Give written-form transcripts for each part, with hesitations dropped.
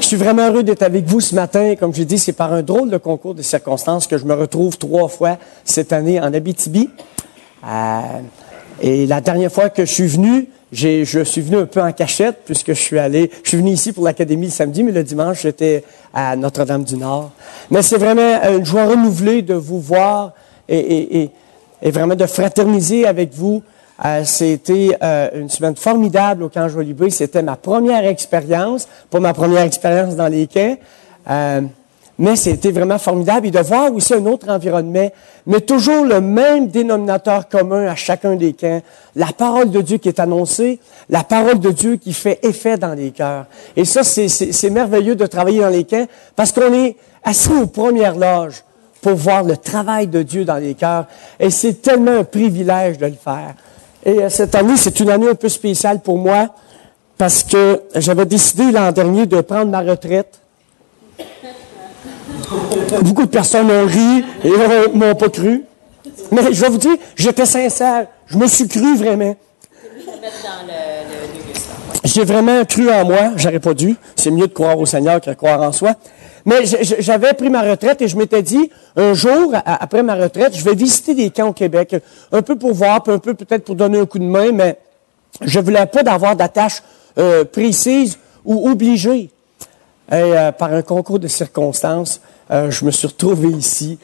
Je suis vraiment heureux d'être avec vous ce matin. Comme je dis, c'est par un drôle de concours de circonstances que je me retrouve 3 fois cette année en Abitibi. Et la dernière fois que je suis venu, je suis venu un peu en cachette puisque je suis venu ici pour l'Académie le samedi, mais le dimanche, j'étais à Notre-Dame-du-Nord. Mais c'est vraiment une joie renouvelée de vous voir et vraiment de fraterniser avec vous. C'était une semaine formidable au camp Jolie-Bay. C'était ma première expérience, pas ma première expérience dans les camps, mais c'était vraiment formidable. Et de voir aussi un autre environnement, mais toujours le même dénominateur commun à chacun des camps, la parole de Dieu qui est annoncée, la parole de Dieu qui fait effet dans les cœurs. Et ça, c'est merveilleux de travailler dans les camps parce qu'on est assis aux premières loges pour voir le travail de Dieu dans les cœurs. Et c'est tellement un privilège de le faire. Et cette année, c'est une année un peu spéciale pour moi parce que j'avais décidé l'an dernier de prendre ma retraite. Beaucoup de personnes ont ri et m'ont pas cru. Mais je vais vous dire, j'étais sincère. Je me suis cru vraiment. J'ai vraiment cru en moi. J'aurais pas dû. C'est mieux de croire au Seigneur que de croire en soi. Mais j'avais pris ma retraite et je m'étais dit, un jour, après ma retraite, je vais visiter des camps au Québec, un peu pour voir, un peu peut-être pour donner un coup de main, mais je voulais pas d'avoir d'attache précise ou obligée. Et par un concours de circonstances, je me suis retrouvé ici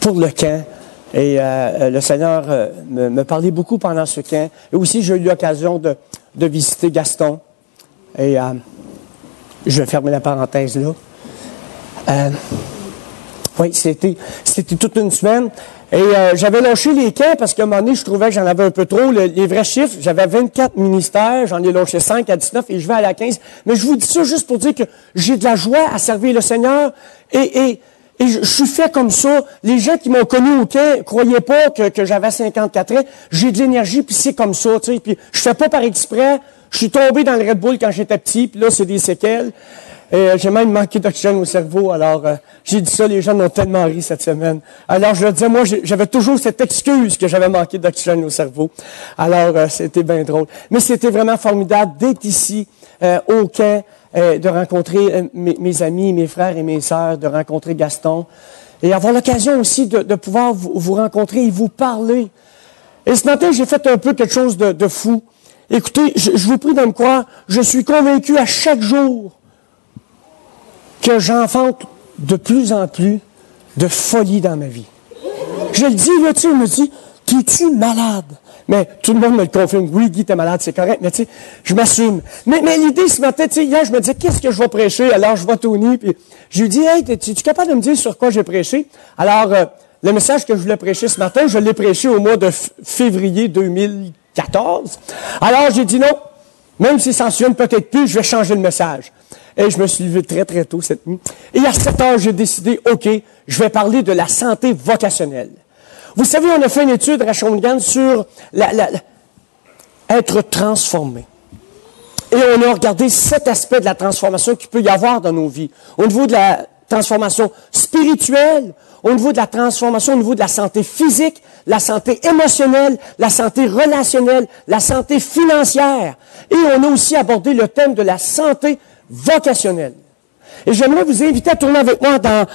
pour le camp. Et le Seigneur me parlait beaucoup pendant ce camp. Et aussi, j'ai eu l'occasion de visiter Gaston. Et je vais fermer la parenthèse là. Oui, c'était toute une semaine. Et j'avais lâché les camps parce qu'à un moment donné, je trouvais que j'en avais un peu trop. Les vrais chiffres, j'avais 24 ministères, j'en ai lâché 5 à 19 et je vais à la 15. Mais je vous dis ça juste pour dire que j'ai de la joie à servir le Seigneur et je suis fait comme ça. Les gens qui m'ont connu au camp croyaient pas que j'avais 54 ans. J'ai de l'énergie, puis c'est comme ça, tu sais. Puis je fais pas par exprès. Je suis tombé dans le Red Bull quand j'étais petit, puis là, c'est des séquelles. Et j'ai même manqué d'oxygène au cerveau. Alors, j'ai dit ça, les gens m'ont tellement ri cette semaine. Alors, je leur disais, moi, j'avais toujours cette excuse que j'avais manqué d'oxygène au cerveau. Alors, c'était bien drôle. Mais c'était vraiment formidable d'être ici, au camp, de rencontrer mes amis, mes frères et mes sœurs, de rencontrer Gaston. Et avoir l'occasion aussi de pouvoir vous rencontrer et vous parler. Et ce matin, j'ai fait un peu quelque chose de fou. Écoutez, je vous prie de me croire, je suis convaincu à chaque jour que j'enfante de plus en plus de folie dans ma vie. Je le dis, là, tu sais, il me dit, t'es-tu malade? Mais tout le monde me le confirme. Oui, Guy, t'es malade, c'est correct, mais tu sais, je m'assume. Mais l'idée ce matin, tu sais, hier, je me disais, qu'est-ce que je vais prêcher? Alors, je vois Tony, puis je lui dis, hey, es-tu capable de me dire sur quoi j'ai prêché? Alors, le message que je voulais prêcher ce matin, je l'ai prêché au mois de février 2014. Alors, j'ai dit non, même s'il s'en souvient peut-être plus, je vais changer le message. Et je me suis levé très, très tôt cette nuit. Et à 7 heures, j'ai décidé, OK, je vais parler de la santé vocationnelle. Vous savez, on a fait une étude à Shawinigan sur être transformé. Et on a regardé 7 aspects de la transformation qu'il peut y avoir dans nos vies. Au niveau de la transformation spirituelle, au niveau de la transformation, au niveau de la santé physique, la santé émotionnelle, la santé relationnelle, la santé financière. Et on a aussi abordé le thème de la santé vocationnelle. Et j'aimerais vous inviter à tourner avec moi dans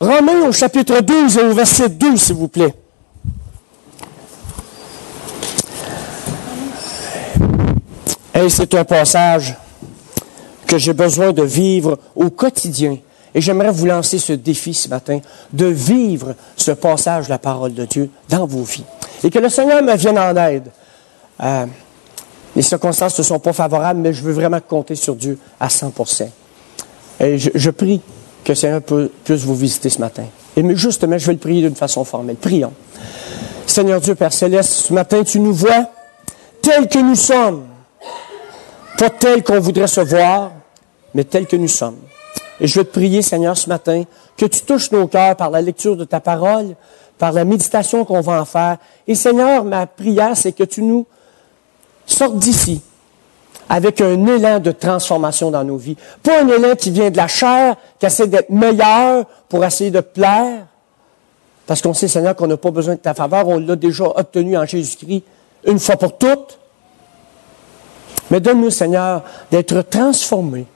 Romains au chapitre 12 et au verset 2, s'il vous plaît. Et c'est un passage que j'ai besoin de vivre au quotidien. Et j'aimerais vous lancer ce défi ce matin, de vivre ce passage de la parole de Dieu dans vos vies. Et que le Seigneur me vienne en aide. Les circonstances ne sont pas favorables, mais je veux vraiment compter sur Dieu à 100%. Et je prie que le Seigneur puisse vous visiter ce matin. Et justement, je vais le prier d'une façon formelle. Prions. Seigneur Dieu, Père Céleste, ce matin, tu nous vois tels que nous sommes. Pas tels qu'on voudrait se voir, mais tels que nous sommes. Et je veux te prier, Seigneur, ce matin, que tu touches nos cœurs par la lecture de ta parole, par la méditation qu'on va en faire. Et Seigneur, ma prière, c'est que tu nous sortes d'ici avec un élan de transformation dans nos vies. Pas un élan qui vient de la chair, qui essaie d'être meilleur pour essayer de plaire. Parce qu'on sait, Seigneur, qu'on n'a pas besoin de ta faveur. On l'a déjà obtenu en Jésus-Christ une fois pour toutes. Mais donne-nous, Seigneur, d'être transformés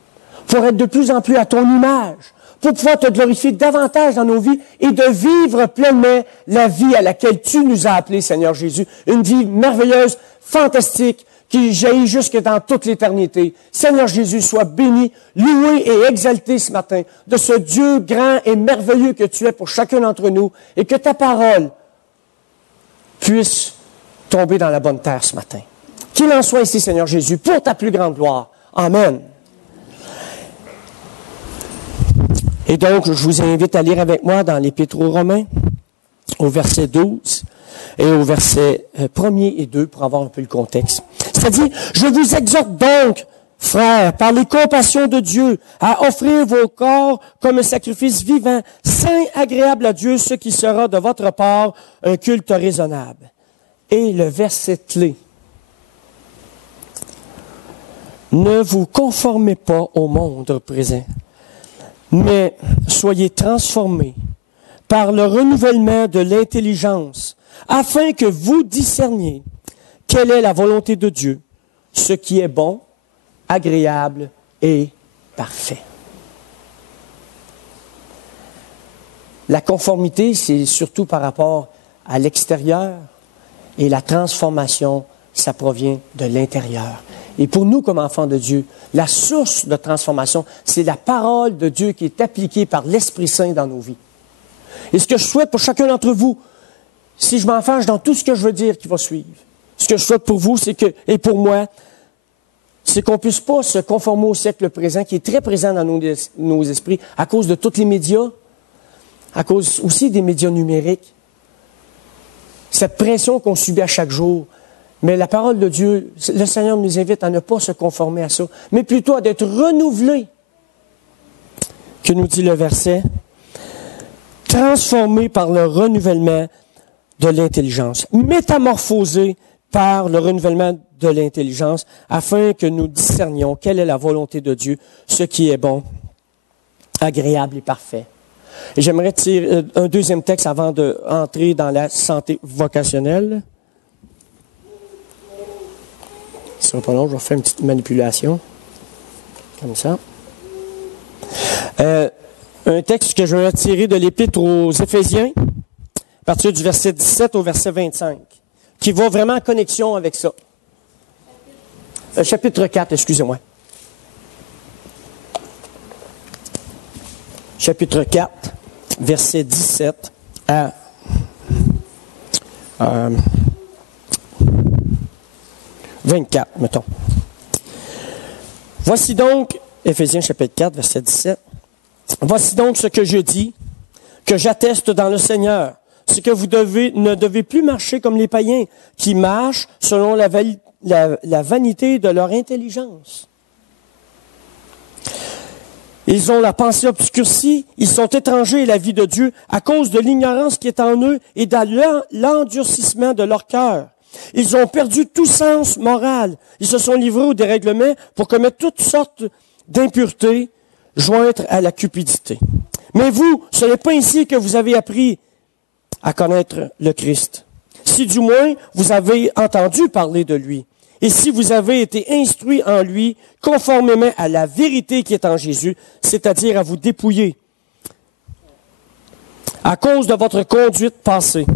pour être de plus en plus à ton image, pour pouvoir te glorifier davantage dans nos vies et de vivre pleinement la vie à laquelle tu nous as appelés, Seigneur Jésus. Une vie merveilleuse, fantastique, qui jaillit jusque dans toute l'éternité. Seigneur Jésus, sois béni, loué et exalté ce matin de ce Dieu grand et merveilleux que tu es pour chacun d'entre nous et que ta parole puisse tomber dans la bonne terre ce matin. Qu'il en soit ici, Seigneur Jésus, pour ta plus grande gloire. Amen. Et donc, je vous invite à lire avec moi dans l'Épître aux Romains, au verset 12 et au verset 1er et 2 pour avoir un peu le contexte. C'est-à-dire, je vous exhorte donc, frères, par les compassions de Dieu, à offrir vos corps comme un sacrifice vivant, saint, agréable à Dieu, ce qui sera de votre part un culte raisonnable. Et le verset clé. Ne vous conformez pas au monde présent, mais soyez transformés par le renouvellement de l'intelligence, afin que vous discerniez quelle est la volonté de Dieu, ce qui est bon, agréable et parfait. La conformité, c'est surtout par rapport à l'extérieur, et la transformation, ça provient de l'intérieur. Et pour nous, comme enfants de Dieu, la source de transformation, c'est la parole de Dieu qui est appliquée par l'Esprit Saint dans nos vies. Et ce que je souhaite pour chacun d'entre vous, si je m'enfarge dans tout ce que je veux dire qui va suivre, ce que je souhaite pour vous, c'est que, et pour moi, c'est qu'on ne puisse pas se conformer au siècle présent, qui est très présent dans nos esprits, à cause de tous les médias, à cause aussi des médias numériques. Cette pression qu'on subit à chaque jour. Mais la parole de Dieu, le Seigneur nous invite à ne pas se conformer à ça, mais plutôt à d'être renouvelés. Que nous dit le verset? Transformés par le renouvellement de l'intelligence. Métamorphosés par le renouvellement de l'intelligence, afin que nous discernions quelle est la volonté de Dieu, ce qui est bon, agréable et parfait. Et j'aimerais tirer un deuxième texte avant d'entrer dans la santé vocationnelle. Ce sera pas long, je vais faire une petite manipulation. Comme ça. Un texte que je vais tirer de l'Épître aux Éphésiens, à partir du verset 17 au verset 25, qui va vraiment en connexion avec ça. Chapitre 4, excusez-moi. Chapitre 4, verset 17 à 24, mettons. Voici donc, Éphésiens chapitre 4, verset 17, voici donc ce que je dis, que j'atteste dans le Seigneur, c'est que vous ne devez plus marcher comme les païens, qui marchent selon la vanité de leur intelligence. Ils ont la pensée obscurcie, ils sont étrangers à la vie de Dieu à cause de l'ignorance qui est en eux et de l'endurcissement de leur cœur. Ils ont perdu tout sens moral. Ils se sont livrés au dérèglement pour commettre toutes sortes d'impuretés, jointes à la cupidité. Mais vous, ce n'est pas ainsi que vous avez appris à connaître le Christ. Si du moins vous avez entendu parler de lui, et si vous avez été instruits en lui, conformément à la vérité qui est en Jésus, c'est-à-dire à vous dépouiller, à cause de votre conduite passée,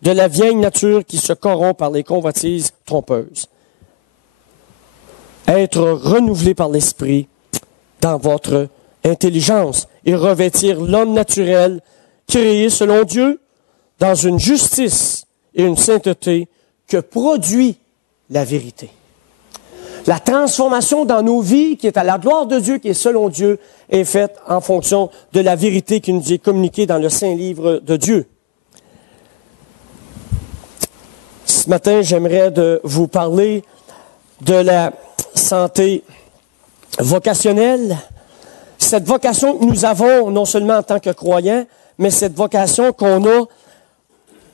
de la vieille nature qui se corrompt par les convoitises trompeuses. Être renouvelé par l'Esprit dans votre intelligence et revêtir l'homme naturel créé selon Dieu dans une justice et une sainteté que produit la vérité. La transformation dans nos vies, qui est à la gloire de Dieu, qui est selon Dieu, est faite en fonction de la vérité qui nous est communiquée dans le Saint Livre de Dieu. Ce matin, j'aimerais vous parler de la santé vocationnelle. Cette vocation que nous avons, non seulement en tant que croyants, mais cette vocation qu'on a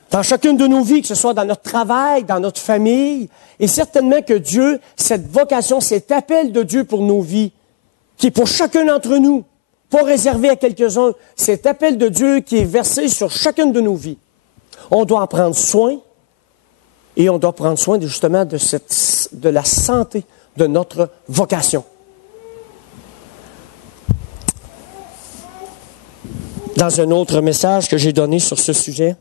dans chacune de nos vies, que ce soit dans notre travail, dans notre famille, et certainement que Dieu, cette vocation, cet appel de Dieu pour nos vies, qui est pour chacun d'entre nous, pas réservé à quelques-uns, cet appel de Dieu qui est versé sur chacune de nos vies. On doit en prendre soin, et on doit prendre soin justement de la santé de notre vocation. Dans un autre message que j'ai donné sur ce sujet,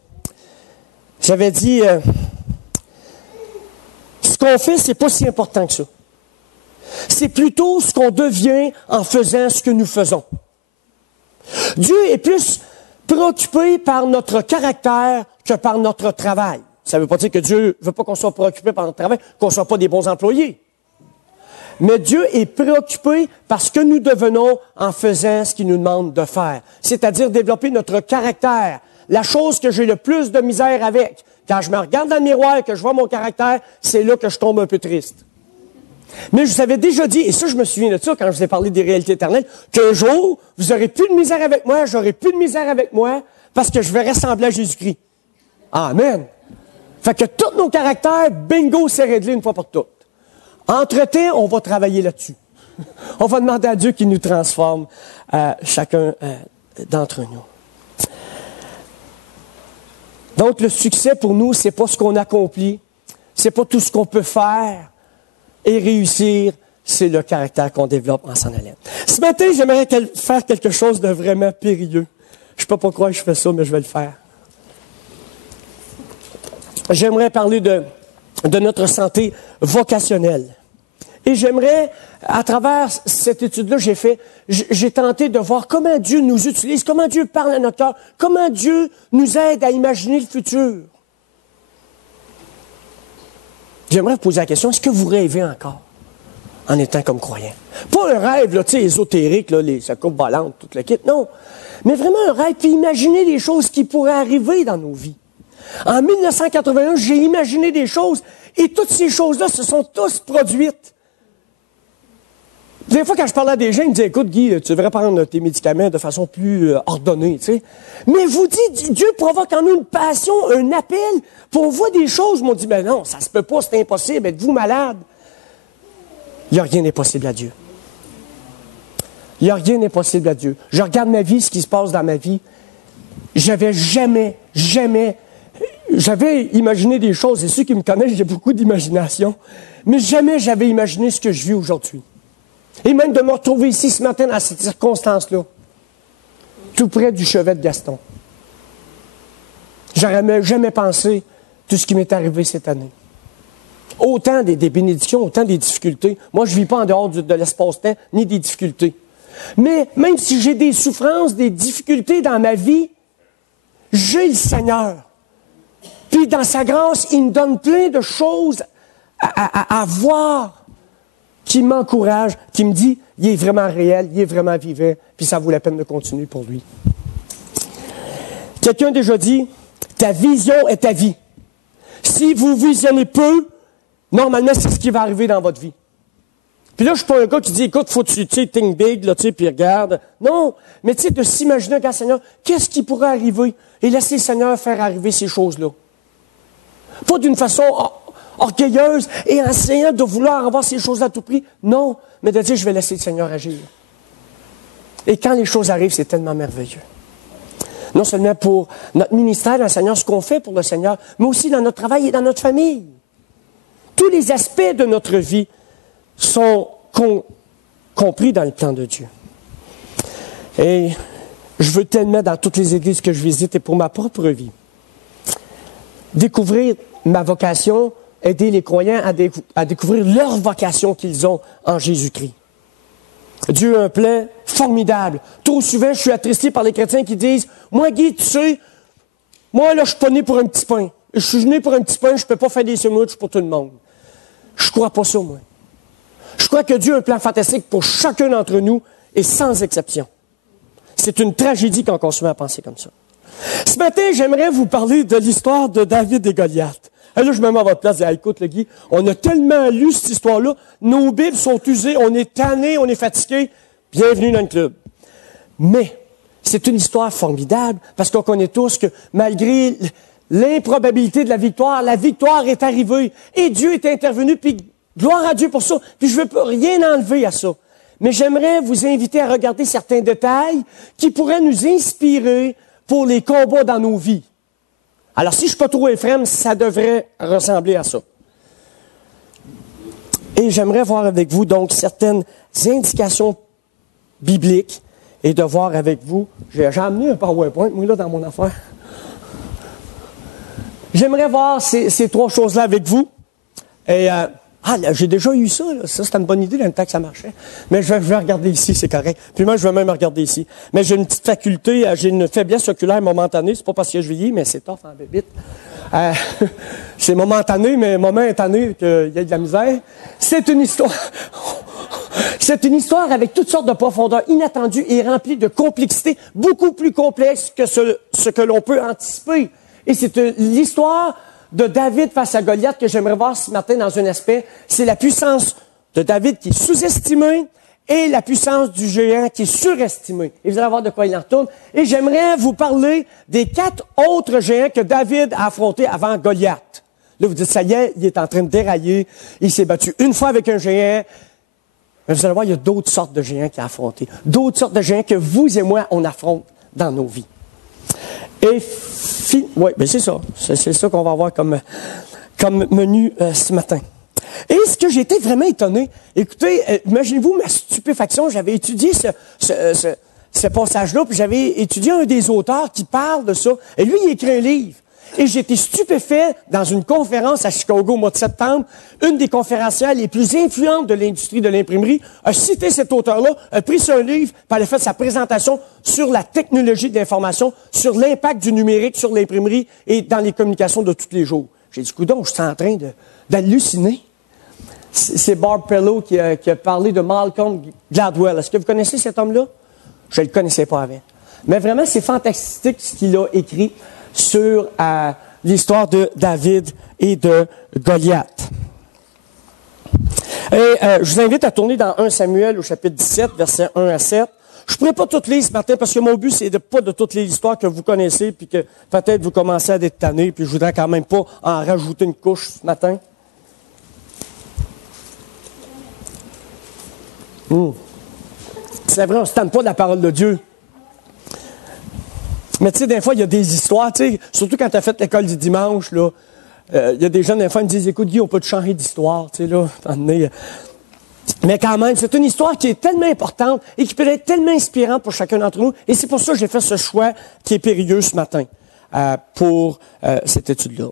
j'avais dit, ce qu'on fait, c'est pas si important que ça. C'est plutôt ce qu'on devient en faisant ce que nous faisons. Dieu est plus préoccupé par notre caractère que par notre travail. Ça ne veut pas dire que Dieu ne veut pas qu'on soit préoccupé par notre travail, qu'on ne soit pas des bons employés. Mais Dieu est préoccupé par ce que nous devenons en faisant ce qu'il nous demande de faire. C'est-à-dire développer notre caractère. La chose que j'ai le plus de misère avec, quand je me regarde dans le miroir et que je vois mon caractère, c'est là que je tombe un peu triste. Mais je vous avais déjà dit, et ça je me souviens de ça quand je vous ai parlé des réalités éternelles, qu'un jour, vous n'aurez plus de misère avec moi, j'aurai plus de misère avec moi, parce que je vais ressembler à Jésus-Christ. Amen. Fait que tous nos caractères, bingo, c'est réglé une fois pour toutes. Entre-temps, on va travailler là-dessus. On va demander à Dieu qu'il nous transforme, chacun d'entre nous. Donc, le succès pour nous, c'est pas ce qu'on accomplit, c'est pas tout ce qu'on peut faire et réussir, c'est le caractère qu'on développe en s'en allant. Ce matin, j'aimerais faire quelque chose de vraiment périlleux. Je ne sais pas pourquoi je fais ça, mais je vais le faire. J'aimerais parler de notre santé vocationnelle. Et j'aimerais, à travers cette étude-là, j'ai tenté de voir comment Dieu nous utilise, comment Dieu parle à notre cœur, comment Dieu nous aide à imaginer le futur. J'aimerais vous poser la question, est-ce que vous rêvez encore en étant comme croyant? Pas un rêve, là, tu sais, ésotérique, là, les soucoupes volantes, toute la kit, non. Mais vraiment un rêve, puis imaginer des choses qui pourraient arriver dans nos vies. En 1981, j'ai imaginé des choses, et toutes ces choses-là se sont tous produites. Des fois, quand je parlais à des gens, ils me disaient, écoute, Guy, tu devrais prendre tes médicaments de façon plus ordonnée, tu sais. Mais vous dites, Dieu provoque en nous une passion, un appel, puis on voit des choses, on dit, ben non, ça se peut pas, c'est impossible, êtes-vous malade? Il n'y a rien d'impossible à Dieu. Il n'y a rien d'impossible à Dieu. Je regarde ma vie, ce qui se passe dans ma vie. J'avais jamais imaginé des choses, et ceux qui me connaissent, j'ai beaucoup d'imagination, mais jamais j'avais imaginé ce que je vis aujourd'hui. Et même de me retrouver ici ce matin dans cette circonstance-là, tout près du chevet de Gaston. J'aurais jamais pensé tout ce qui m'est arrivé cette année. Autant des bénédictions, autant des difficultés. Moi, je ne vis pas en dehors de l'espace-temps, ni des difficultés. Mais même si j'ai des souffrances, des difficultés dans ma vie, j'ai le Seigneur. Puis dans sa grâce, il me donne plein de choses à voir, qui m'encourage, qui me dit, il est vraiment réel, il est vraiment vivant, puis ça vaut la peine de continuer pour lui. Quelqu'un a déjà dit, ta vision est ta vie. Si vous visionnez peu, normalement, c'est ce qui va arriver dans votre vie. Puis là, je ne suis pas un gars qui dit, écoute, faut que tu think big, là, tu sais, puis regarde. Non, mais tu sais, de s'imaginer, regarde, Seigneur, qu'est-ce qui pourrait arriver? Et laisser le Seigneur faire arriver ces choses-là. Pas d'une façon orgueilleuse et enseignant de vouloir avoir ces choses à tout prix. Non, mais de dire, je vais laisser le Seigneur agir. Et quand les choses arrivent, c'est tellement merveilleux. Non seulement pour notre ministère dans le Seigneur, ce qu'on fait pour le Seigneur, mais aussi dans notre travail et dans notre famille. Tous les aspects de notre vie sont compris dans le plan de Dieu. Et je veux tellement, dans toutes les églises que je visite et pour ma propre vie, découvrir ma vocation, aider les croyants à découvrir leur vocation qu'ils ont en Jésus-Christ. Dieu a un plan formidable. Trop souvent, je suis attristé par les chrétiens qui disent, moi, Guy, tu sais, moi, là, je suis pas né pour un petit pain. Je suis né pour un petit pain, je peux pas faire des sandwichs pour tout le monde. Je crois pas ça, moi. Je crois que Dieu a un plan fantastique pour chacun d'entre nous et sans exception. C'est une tragédie quand on se met à penser comme ça. Ce matin, j'aimerais vous parler de l'histoire de David et Goliath. Et là, je me mets à votre place et dis, écoute, le Guy, on a tellement lu cette histoire-là, nos Bibles sont usées, on est tannés, on est fatigués. Bienvenue dans le club. Mais, c'est une histoire formidable, parce qu'on connaît tous que malgré l'improbabilité de la victoire est arrivée. Et Dieu est intervenu, puis gloire à Dieu pour ça. Puis je ne veux rien enlever à ça. Mais j'aimerais vous inviter à regarder certains détails qui pourraient nous inspirer pour les combats dans nos vies. Alors, si je ne suis pas trop Éphrem, ça devrait ressembler à ça. Et j'aimerais voir avec vous, donc, certaines indications bibliques et de voir avec vous. J'ai amené un PowerPoint, moi, là, dans mon affaire. J'aimerais voir ces trois choses-là avec vous. Et, là, j'ai déjà eu ça, là. Ça, c'était une bonne idée dans le temps que ça marchait. Mais je vais regarder ici, c'est correct. Puis moi, je vais même regarder ici. Mais j'ai une petite faculté, j'ai une faiblesse oculaire momentanée. C'est pas parce que je vieillis, mais c'est tough en bébite. C'est momentané, mais momentané qu'il y a de la misère. C'est une histoire. C'est une histoire avec toutes sortes de profondeurs inattendues et remplie de complexité, beaucoup plus complexe que ce que l'on peut anticiper. Et c'est l'histoire de David face à Goliath que j'aimerais voir ce matin dans un aspect. C'est la puissance de David qui est sous-estimée et la puissance du géant qui est surestimée. Et vous allez voir de quoi il en retourne. Et j'aimerais vous parler des 4 autres géants que David a affrontés avant Goliath. Là, vous dites, ça y est, il est en train de dérailler. Il s'est battu une fois avec un géant. Mais vous allez voir, il y a d'autres sortes de géants qu'il a affrontés. D'autres sortes de géants que vous et moi, on affronte dans nos vies. Et oui, bien c'est ça. C'est ça qu'on va voir comme menu ce matin. Et ce que j'étais vraiment étonné, écoutez, imaginez-vous ma stupéfaction, j'avais étudié ce passage-là, puis j'avais étudié un des auteurs qui parle de ça, et lui, il écrit un livre. Et j'ai été stupéfait dans une conférence à Chicago au mois de septembre. Une des conférencières les plus influentes de l'industrie de l'imprimerie a cité cet auteur-là, a pris son livre, puis elle a fait sa présentation sur la technologie de l'information, sur l'impact du numérique sur l'imprimerie et dans les communications de tous les jours. J'ai dit, coudonc, je suis en train d'halluciner. C'est Barb Pellow qui a parlé de Malcolm Gladwell. Est-ce que vous connaissez cet homme-là? Je ne le connaissais pas avant. Mais vraiment, c'est fantastique ce qu'il a écrit sur l'histoire de David et de Goliath. Et je vous invite à tourner dans 1 Samuel au chapitre 17, versets 1 à 7. Je ne pourrais pas toutes lire ce matin parce que mon but, c'est pas de toutes les histoires que vous connaissez puis que peut-être vous commencez à être tannés puis je voudrais quand même pas en rajouter une couche ce matin. C'est vrai, on ne se tente pas de la parole de Dieu. Mais tu sais, des fois, il y a des histoires, tu sais, surtout quand tu as fait l'école du dimanche, là, il y a des gens, des fois, ils me disent, écoute, Guy, on peut te changer d'histoire, tu sais, là, mais quand même, c'est une histoire qui est tellement importante et qui peut être tellement inspirante pour chacun d'entre nous. Et c'est pour ça que j'ai fait ce choix qui est périlleux ce matin pour cette étude-là.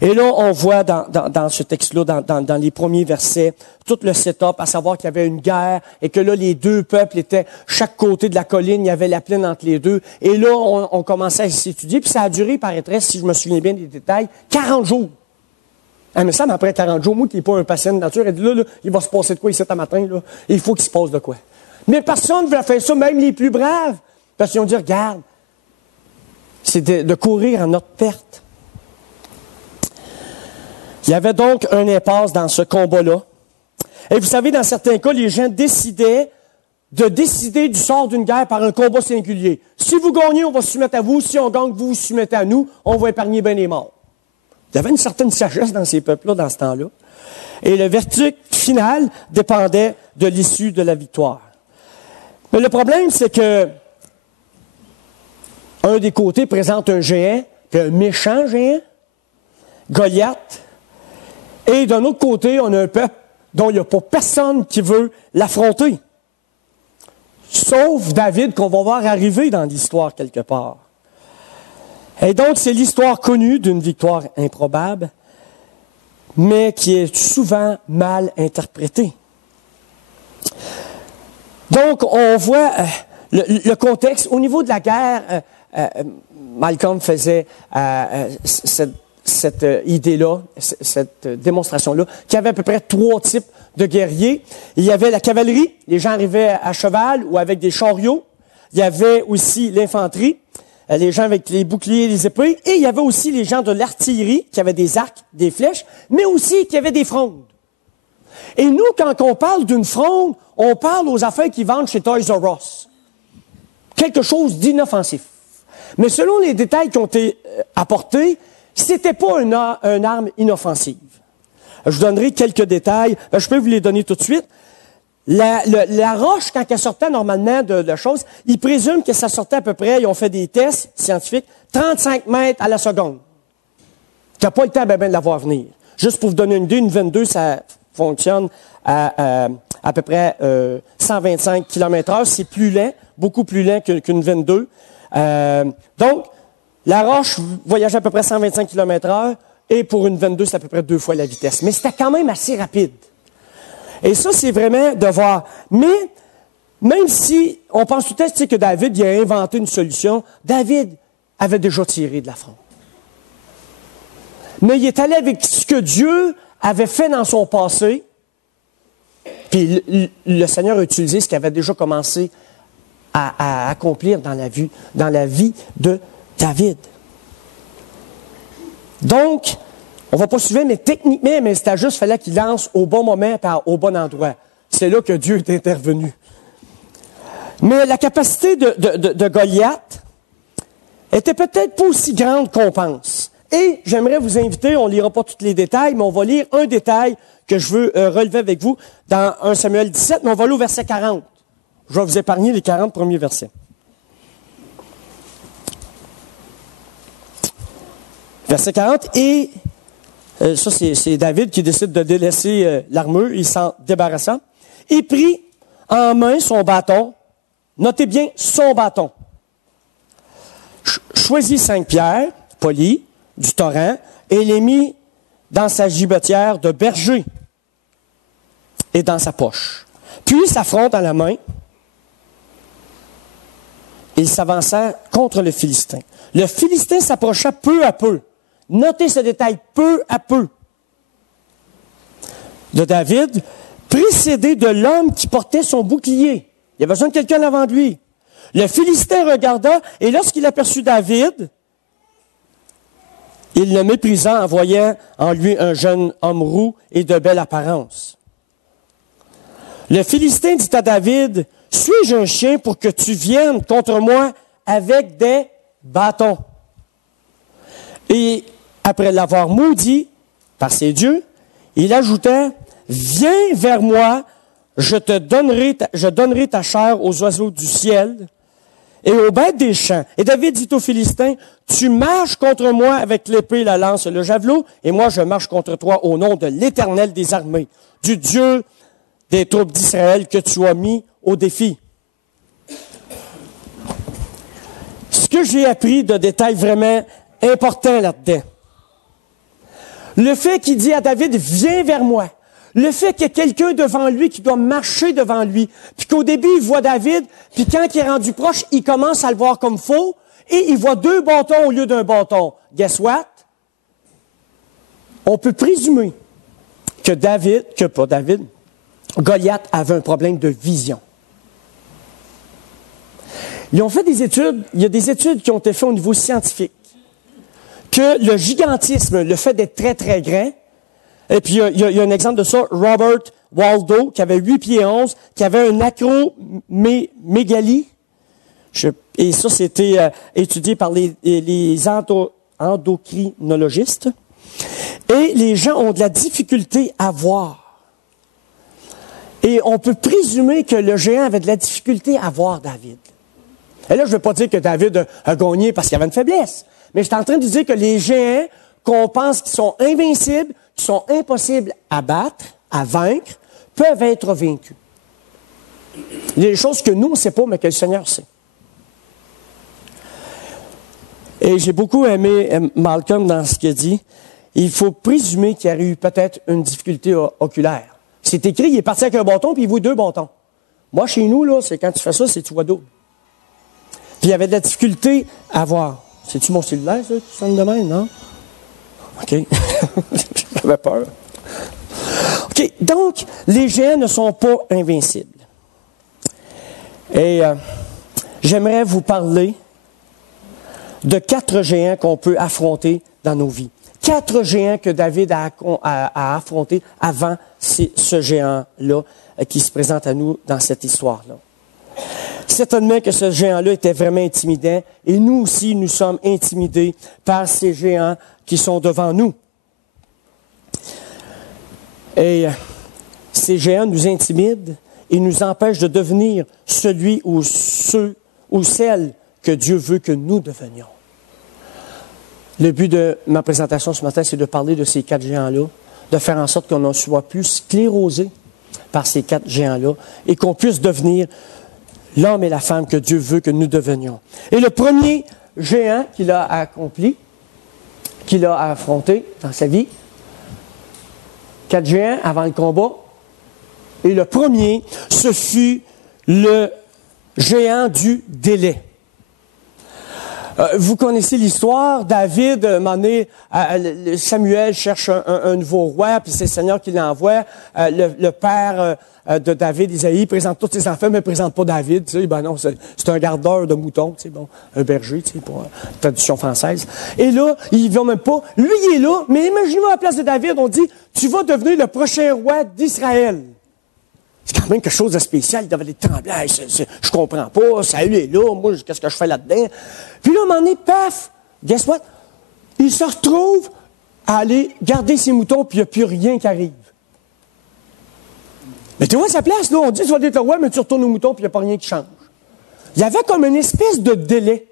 Et là, on voit dans ce texte-là, dans les premiers versets, tout le setup, à savoir qu'il y avait une guerre et que là, les deux peuples étaient chaque côté de la colline, il y avait la plaine entre les deux. Et là, on commençait à s'étudier, puis ça a duré, paraîtrait, si je me souviens bien des détails, 40 jours. Mais ça, après 40 jours, moi qui n'ai pas un patient de nature, elle dit là, il va se passer de quoi ici ce matin, là? Et il faut qu'il se passe de quoi. Mais personne ne veut faire ça, même les plus braves, parce qu'ils ont dit, regarde, c'est de courir à notre perte. Il y avait donc un impasse dans ce combat-là. Et vous savez, dans certains cas, les gens décidaient du sort d'une guerre par un combat singulier. Si vous gagnez, on va se soumettre à vous. Si on gagne, vous vous soumettez à nous. On va épargner bien les morts. Il y avait une certaine sagesse dans ces peuples-là, dans ce temps-là. Et le verdict final dépendait de l'issue de la victoire. Mais le problème, c'est que un des côtés présente un géant, puis un méchant géant, Goliath. Et d'un autre côté, on a un peuple dont il n'y a pas personne qui veut l'affronter. Sauf David qu'on va voir arriver dans l'histoire quelque part. Et donc, c'est l'histoire connue d'une victoire improbable, mais qui est souvent mal interprétée. Donc, on voit le contexte. Au niveau de la guerre, Malcolm faisait cette idée-là, cette démonstration-là, qu'il y avait à peu près 3 types de guerriers. Il y avait la cavalerie, les gens arrivaient à cheval ou avec des chariots. Il y avait aussi l'infanterie, les gens avec les boucliers et les épées. Et il y avait aussi les gens de l'artillerie, qui avaient des arcs, des flèches, mais aussi qui avaient des frondes. Et nous, quand on parle d'une fronde, on parle aux affaires qui vendent chez Toys R Us. Quelque chose d'inoffensif. Mais selon les détails qui ont été apportés, c'était pas une arme inoffensive. Je vous donnerai quelques détails. Je peux vous les donner tout de suite. La roche, quand elle sortait normalement de la chose, ils présument que ça sortait à peu près, ils ont fait des tests scientifiques, 35 mètres à la seconde. Tu n'as pas le temps de la voir venir. Juste pour vous donner une idée, une 22, ça fonctionne à peu près 125 km/h. C'est plus lent, beaucoup plus lent qu'une 22. Donc, la roche voyageait à peu près 125 km/h et pour une 22, c'est à peu près 2 fois la vitesse. Mais c'était quand même assez rapide. Et ça, c'est vraiment de voir. Mais, même si on pense tout à fait que David il a inventé une solution, David avait déjà tiré de la fronde. Mais il est allé avec ce que Dieu avait fait dans son passé, puis le Seigneur a utilisé ce qu'il avait déjà commencé à accomplir dans la vie de David. Donc, on ne va pas suivre, mais techniquement, mais c'était juste, il fallait qu'il lance au bon moment et au bon endroit. C'est là que Dieu est intervenu. Mais la capacité de Goliath était peut-être pas aussi grande qu'on pense. Et j'aimerais vous inviter, on ne lira pas tous les détails, mais on va lire un détail que je veux relever avec vous dans 1 Samuel 17, mais on va aller au verset 40. Je vais vous épargner les 40 premiers versets. Verset 40, et ça c'est David qui décide de délaisser l'armure, il s'en débarrassa. Il prit en main son bâton, notez bien son bâton, choisit 5 pierres polies du torrent et les mit dans sa gibetière de berger et dans sa poche. Puis sa fronde à la main, il s'avança contre le Philistin. Le Philistin s'approcha peu à peu. Notez ce détail, peu à peu, de David, précédé de l'homme qui portait son bouclier. Il y avait besoin de quelqu'un avant de lui. Le Philistin regarda, et lorsqu'il aperçut David, il le méprisa en voyant en lui un jeune homme roux et de belle apparence. Le Philistin dit à David, « Suis-je un chien pour que tu viennes contre moi avec des bâtons? » Et après l'avoir maudit par ses dieux, il ajouta, « Viens vers moi, je donnerai ta chair aux oiseaux du ciel et aux bêtes des champs. » Et David dit aux Philistins, « Tu marches contre moi avec l'épée, la lance et le javelot, et moi je marche contre toi au nom de l'Éternel des armées, du Dieu des troupes d'Israël que tu as mis au défi. » Ce que j'ai appris de détails vraiment importants là-dedans, le fait qu'il dit à David, viens vers moi, le fait qu'il y a quelqu'un devant lui qui doit marcher devant lui, puis qu'au début, il voit David, puis quand il est rendu proche, il commence à le voir comme faux, et il voit 2 bâtons au lieu d'un bâton. Guess what? On peut présumer que Goliath avait un problème de vision. Ils ont fait des études, il y a des études qui ont été faites au niveau scientifique, que le gigantisme, le fait d'être très, très grand, et puis il y a un exemple de ça, Robert Waldo, qui avait 8 pieds 11, qui avait un acromégalie, et ça c'était étudié par les endocrinologistes, et les gens ont de la difficulté à voir. Et on peut présumer que le géant avait de la difficulté à voir David. Et là, je ne veux pas dire que David a gagné parce qu'il avait une faiblesse. Mais je suis en train de dire que les géants qu'on pense qu'ils sont invincibles, qui sont impossibles à battre, à vaincre, peuvent être vaincus. Il y a des choses que nous, on ne sait pas, mais que le Seigneur sait. Et j'ai beaucoup aimé Malcolm dans ce qu'il a dit. Il faut présumer qu'il y a eu peut-être une difficulté oculaire. C'est écrit, il est parti avec un bâton, puis il voit 2 bâtons. Moi, chez nous, là, c'est quand tu fais ça, c'est tu vois double. Puis il y avait de la difficulté à voir. C'est-tu mon cellulaire, ça, qui sonne de même, non? OK. J'avais peur. OK. Donc, les géants ne sont pas invincibles. Et j'aimerais vous parler de 4 géants qu'on peut affronter dans nos vies. 4 géants que David a affrontés avant ce géant-là qui se présente à nous dans cette histoire-là. Certainement que ce géant-là était vraiment intimidant et nous aussi, nous sommes intimidés par ces géants qui sont devant nous. Et ces géants nous intimident et nous empêchent de devenir celui ou celle que Dieu veut que nous devenions. Le but de ma présentation ce matin, c'est de parler de ces 4 géants-là, de faire en sorte qu'on ne soit plus sclérosé par ces 4 géants-là et qu'on puisse devenir l'homme et la femme que Dieu veut que nous devenions. Et le premier géant qu'il a accompli, qu'il a affronté dans sa vie, 4 géants avant le combat, et le premier, ce fut le géant du délai. Vous connaissez l'histoire, David, un moment donné, Samuel cherche un nouveau roi, puis c'est le Seigneur qui l'envoie. Le père de David, Isaïe, présente tous ses enfants, mais ne présente pas David. Tu sais, ben non, c'est un gardeur de moutons, tu sais, bon, un berger, tu sais, pour traduction française. Et là, il ne va même pas. Lui, il est là, mais imaginez-vous à la place de David, on dit, tu vas devenir le prochain roi d'Israël. C'est quand même quelque chose de spécial. Il devait être tremblant. Je comprends pas. Saül est là. Moi, qu'est-ce que je fais là-dedans? Puis là, à un moment donné, paf! Guess what? Il se retrouve à aller garder ses moutons, puis il n'y a plus rien qui arrive. Mais tu vois sa place, là. On dit, tu vas être le roi, mais tu retournes aux moutons, puis il n'y a pas rien qui change. Il y avait comme une espèce de délai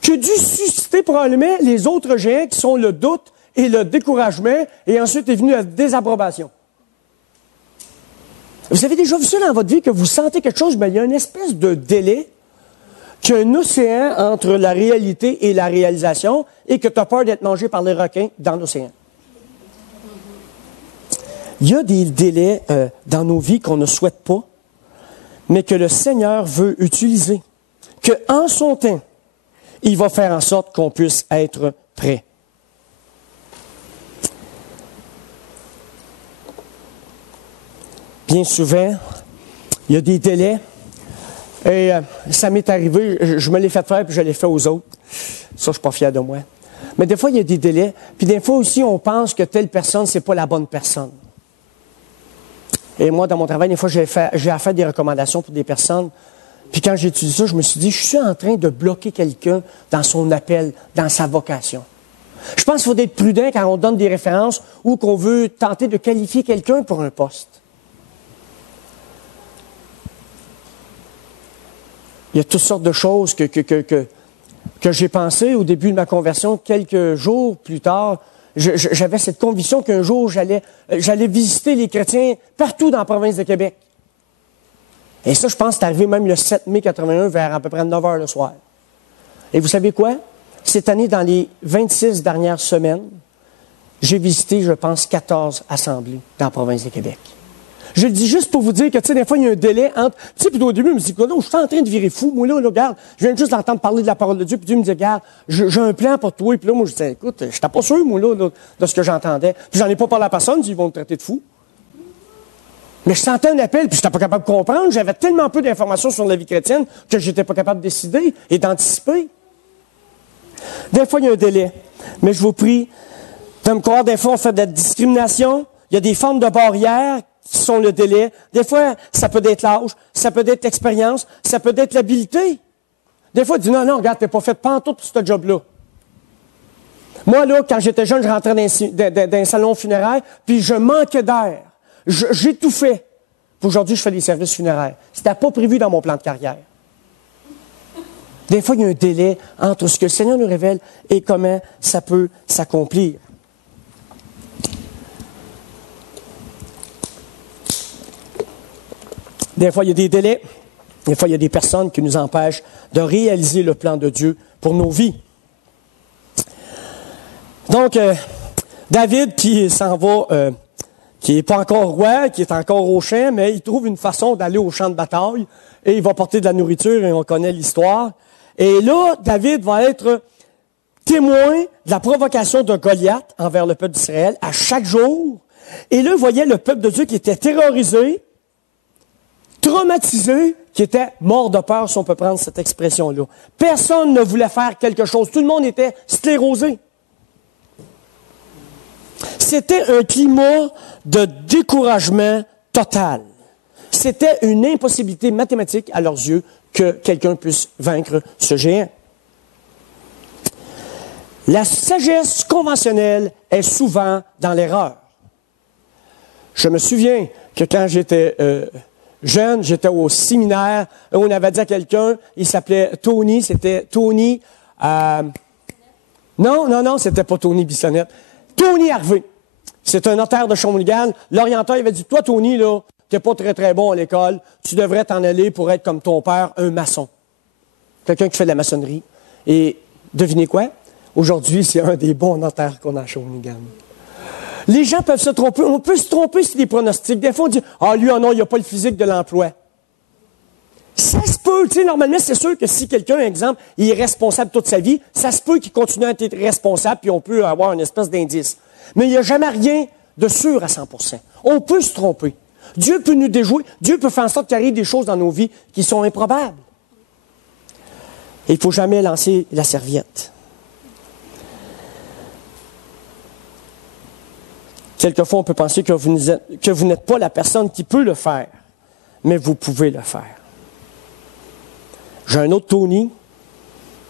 qui a dû susciter probablement les autres géants qui sont le doute et le découragement, et ensuite est venu la désapprobation. Vous avez déjà vu ça dans votre vie, que vous sentez quelque chose, mais il y a une espèce de délai, qu'il y a un océan entre la réalité et la réalisation, et que tu as peur d'être mangé par les requins dans l'océan. Il y a des délais dans nos vies qu'on ne souhaite pas, mais que le Seigneur veut utiliser. Qu'en son temps, il va faire en sorte qu'on puisse être prêt. Bien souvent, il y a des délais, et ça m'est arrivé, je me l'ai fait faire, puis je l'ai fait aux autres. Ça, je ne suis pas fier de moi. Mais des fois, il y a des délais, puis des fois aussi, on pense que telle personne, ce n'est pas la bonne personne. Et moi, dans mon travail, des fois, j'ai à faire des recommandations pour des personnes, puis quand j'ai étudié ça, je me suis dit, je suis en train de bloquer quelqu'un dans son appel, dans sa vocation. Je pense qu'il faut être prudent quand on donne des références ou qu'on veut tenter de qualifier quelqu'un pour un poste. Il y a toutes sortes de choses que j'ai pensées au début de ma conversion. Quelques jours plus tard, j'avais cette conviction qu'un jour, j'allais visiter les chrétiens partout dans la province de Québec. Et ça, je pense, c'est arrivé même le 7 mai 81, vers à peu près 9 heures le soir. Et vous savez quoi? Cette année, dans les 26 dernières semaines, j'ai visité, je pense, 14 assemblées dans la province de Québec. Je le dis juste pour vous dire que, tu sais, des fois, il y a un délai entre... Tu sais, puis au début, je me dis, non, je suis en train de virer fou. Moi, là, regarde, je viens juste d'entendre parler de la parole de Dieu, puis Dieu me dit, regarde, j'ai un plan pour toi. Et puis là, moi, je dis, écoute, je n'étais pas sûr, moi, là, de ce que j'entendais. Puis j'en ai pas parlé à personne, ils vont me traiter de fou. Mais je sentais un appel, puis je n'étais pas capable de comprendre. J'avais tellement peu d'informations sur la vie chrétienne que je n'étais pas capable de décider et d'anticiper. Des fois, il y a un délai. Mais je vous prie de me croire, des fois, on fait de la discrimination. Il y a des formes de barrières qui sont le délai. Des fois, ça peut être l'âge, ça peut être l'expérience, ça peut être l'habileté. Des fois, tu dis, non, regarde, t'es pas fait pantoute pour ce job-là. Moi, là, quand j'étais jeune, je rentrais dans un salon funéraire, puis je manquais d'air. J'étouffais. Puis aujourd'hui, je fais des services funéraires. C'était pas prévu dans mon plan de carrière. Des fois, il y a un délai entre ce que le Seigneur nous révèle et comment ça peut s'accomplir. Des fois, il y a des délais. Des fois, il y a des personnes qui nous empêchent de réaliser le plan de Dieu pour nos vies. Donc, David qui s'en va, qui n'est pas encore roi, qui est encore au champ, mais il trouve une façon d'aller au champ de bataille et il va porter de la nourriture et on connaît l'histoire. Et là, David va être témoin de la provocation de Goliath envers le peuple d'Israël à chaque jour. Et là, il voyait le peuple de Dieu qui était terrorisé, traumatisé, qui était mort de peur, si on peut prendre cette expression-là. Personne ne voulait faire quelque chose. Tout le monde était sclérosé. C'était un climat de découragement total. C'était une impossibilité mathématique à leurs yeux que quelqu'un puisse vaincre ce géant. La sagesse conventionnelle est souvent dans l'erreur. Je me souviens que quand j'étais jeune, j'étais au séminaire, on avait dit à quelqu'un, il s'appelait Tony, c'était Tony... non, c'était pas Tony Bissonnette. Tony Harvey. C'est un notaire de Shawinigan. L'orienteur, il avait dit, toi, Tony, là, t'es pas très, très bon à l'école. Tu devrais t'en aller pour être comme ton père, un maçon. Quelqu'un qui fait de la maçonnerie. Et devinez quoi? Aujourd'hui, c'est un des bons notaires qu'on a à Shawinigan. Les gens peuvent se tromper. On peut se tromper sur les pronostics. Des fois, on dit, ah, lui, oh non, il n'a pas le physique de l'emploi. Ça se peut, tu sais, normalement, c'est sûr que si quelqu'un, exemple, il est responsable toute sa vie, ça se peut qu'il continue à être responsable, puis on peut avoir une espèce d'indice. Mais il n'y a jamais rien de sûr à 100%. On peut se tromper. Dieu peut nous déjouer. Dieu peut faire en sorte qu'il arrive des choses dans nos vies qui sont improbables. Et il ne faut jamais lancer la serviette. Quelquefois, on peut penser que vous n'êtes pas la personne qui peut le faire, mais vous pouvez le faire. J'ai un autre Tony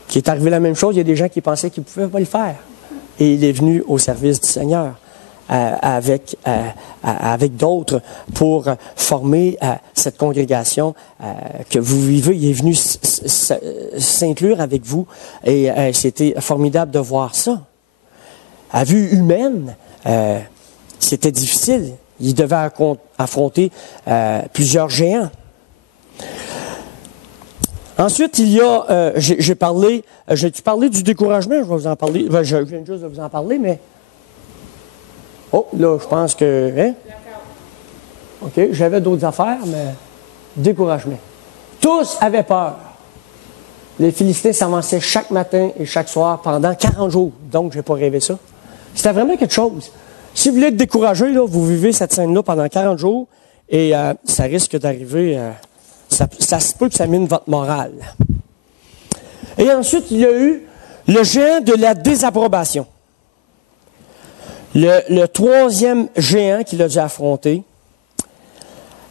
qui est arrivé la même chose. Il y a des gens qui pensaient qu'ils ne pouvaient pas le faire. Et il est venu au service du Seigneur avec d'autres pour former cette congrégation que vous vivez. Il est venu s'inclure avec vous et c'était formidable de voir ça. À vue humaine, c'était difficile. Il devait affronter plusieurs géants. Ensuite, il y a, j'ai parlé du découragement, je vais vous en parler, je viens juste de vous en parler, mais, oh, là, je pense que, hein? OK, j'avais d'autres affaires, mais découragement. Tous avaient peur. Les Philistins s'avançaient chaque matin et chaque soir pendant 40 jours, donc je n'ai pas rêvé ça. C'était vraiment quelque chose. Si vous voulez être découragé, là, vous vivez cette scène-là pendant 40 jours, et ça risque d'arriver... Ça se peut que ça mine votre morale. Et ensuite, il y a eu le géant de la désapprobation. Le troisième géant qu'il a dû affronter,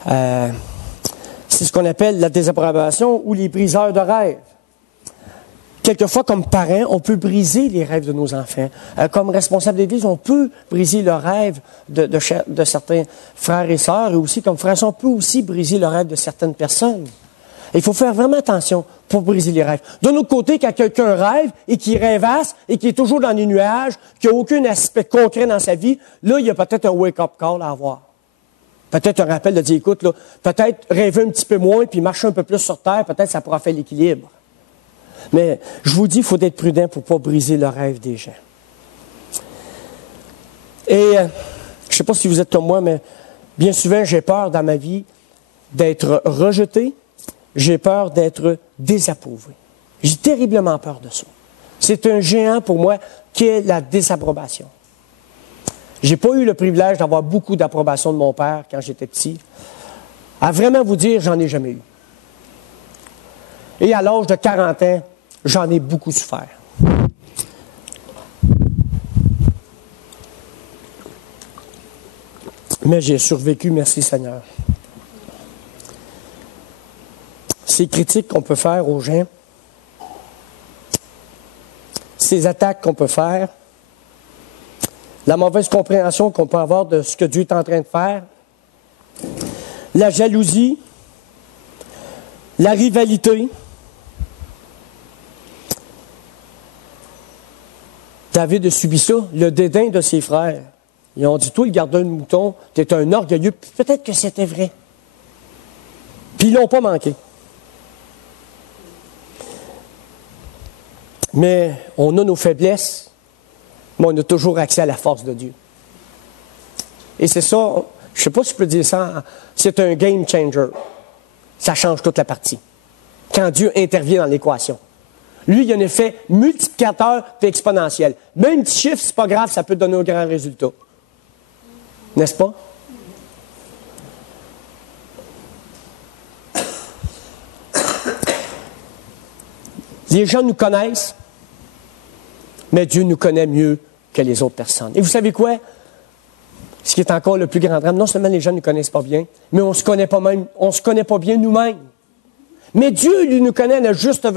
c'est ce qu'on appelle la désapprobation ou les briseurs de rêves. Quelquefois, comme parents, on peut briser les rêves de nos enfants. Comme responsable d'église, on peut briser le rêve de certains frères et sœurs. Et aussi, comme frères, on peut aussi briser le rêve de certaines personnes. Et il faut faire vraiment attention pour briser les rêves. De l'autre côté, quand quelqu'un rêve et qui rêvasse et qui est toujours dans les nuages, qui n'a aucun aspect concret dans sa vie, là, il y a peut-être un wake-up call à avoir. Peut-être un rappel de dire, écoute, là, peut-être rêver un petit peu moins puis marcher un peu plus sur terre, peut-être ça pourra faire l'équilibre. Mais je vous dis, il faut être prudent pour ne pas briser le rêve des gens. Et je ne sais pas si vous êtes comme moi, mais bien souvent, j'ai peur dans ma vie d'être rejeté. J'ai peur d'être désapprouvé. J'ai terriblement peur de ça. C'est un géant pour moi qui est la désapprobation. Je n'ai pas eu le privilège d'avoir beaucoup d'approbation de mon père quand j'étais petit. À vraiment vous dire, j'en ai jamais eu. Et à l'âge de 40 ans, j'en ai beaucoup souffert. Mais j'ai survécu, merci Seigneur. Ces critiques qu'on peut faire aux gens, ces attaques qu'on peut faire, la mauvaise compréhension qu'on peut avoir de ce que Dieu est en train de faire, la jalousie, la rivalité. David a subi ça, le dédain de ses frères. Ils ont dit, toi, le gardeur de mouton, tu es un orgueilleux. Peut-être que c'était vrai. Puis ils ne l'ont pas manqué. Mais on a nos faiblesses, mais on a toujours accès à la force de Dieu. Et c'est ça, je ne sais pas si je peux dire ça, c'est un game changer. Ça change toute la partie. Quand Dieu intervient dans l'équation. Lui, il y a un effet multiplicateur et exponentiel. Même un petit chiffre, c'est pas grave, ça peut donner un grand résultat. N'est-ce pas? Les gens nous connaissent, mais Dieu nous connaît mieux que les autres personnes. Et vous savez quoi? Ce qui est encore le plus grand drame, non seulement les gens ne nous connaissent pas bien, mais on ne se connaît pas bien nous-mêmes. Mais Dieu, lui, nous connaît à la juste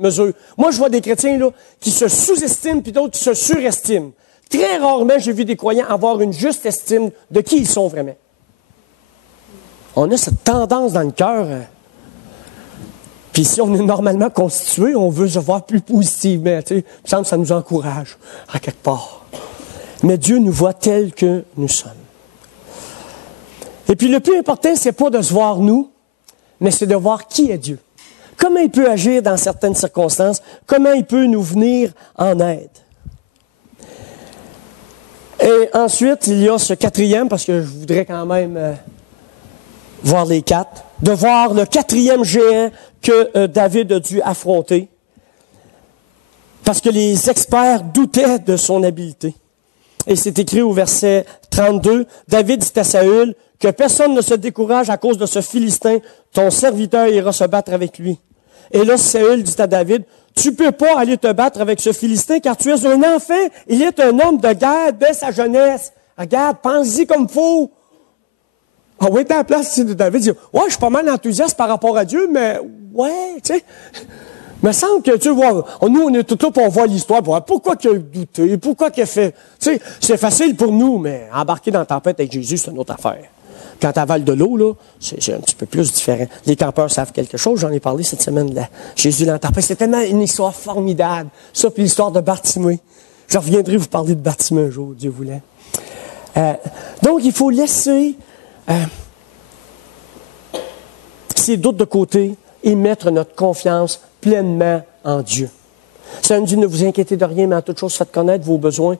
mesure. Moi, je vois des chrétiens là, qui se sous-estiment, puis d'autres qui se surestiment. Très rarement, j'ai vu des croyants avoir une juste estime de qui ils sont vraiment. On a cette tendance dans le cœur. Puis si on est normalement constitué, on veut se voir plus positivement. Tu sais, il me semble que ça nous encourage, à quelque part. Mais Dieu nous voit tels que nous sommes. Et puis le plus important, c'est pas de se voir nous, mais c'est de voir qui est Dieu. Comment il peut agir dans certaines circonstances, comment il peut nous venir en aide. Et ensuite, il y a ce quatrième, parce que je voudrais quand même voir les quatre, de voir le quatrième géant que David a dû affronter, parce que les experts doutaient de son habileté. Et c'est écrit au verset 32, David dit à Saül, que personne ne se décourage à cause de ce Philistin, ton serviteur ira se battre avec lui. Et là, Saül dit à David, tu peux pas aller te battre avec ce Philistin, car tu es un enfant, il est un homme de guerre dès sa jeunesse. Regarde, pense-y comme faut. Ah oui, t'es à la place de David, dit, ouais, je suis pas mal enthousiaste par rapport à Dieu, mais ouais, tu sais. Me semble que, tu vois, nous, on est tout là pour voir l'histoire, pour voir pourquoi qu'il a douté, pourquoi qu'il a fait. Tu sais, c'est facile pour nous, mais embarquer dans la tempête avec Jésus, c'est une autre affaire. Quand tu avales de l'eau, là, c'est un petit peu plus différent. Les campeurs savent quelque chose, j'en ai parlé cette semaine, là. Jésus dans la tempête. C'est tellement une histoire formidable. Ça, puis l'histoire de Bartimée. Je reviendrai vous parler de Bartimée un jour, Dieu voulait. Donc, il faut laisser ces doutes de côté et mettre notre confiance pleinement en Dieu. Ça nous dit, ne vous inquiétez de rien, mais en toute chose, faites connaître vos besoins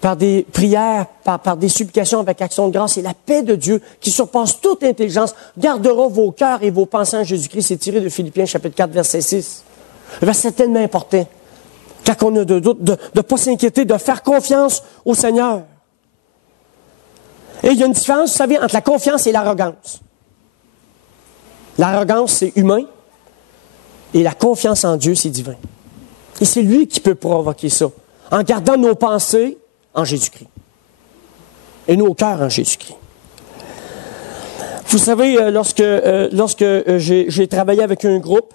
par des prières, par des supplications avec action de grâce, et la paix de Dieu, qui surpasse toute intelligence, gardera vos cœurs et vos pensées en Jésus-Christ. C'est tiré de Philippiens, chapitre 4, verset 6. Le verset tellement important. Quand on a de doute, de ne pas s'inquiéter, de faire confiance au Seigneur. Et il y a une différence, vous savez, entre la confiance et l'arrogance. L'arrogance, c'est humain, et la confiance en Dieu, c'est divin. Et c'est lui qui peut provoquer ça, en gardant nos pensées en Jésus-Christ. Et nos cœurs en Jésus-Christ. Vous savez, lorsque j'ai travaillé avec un groupe,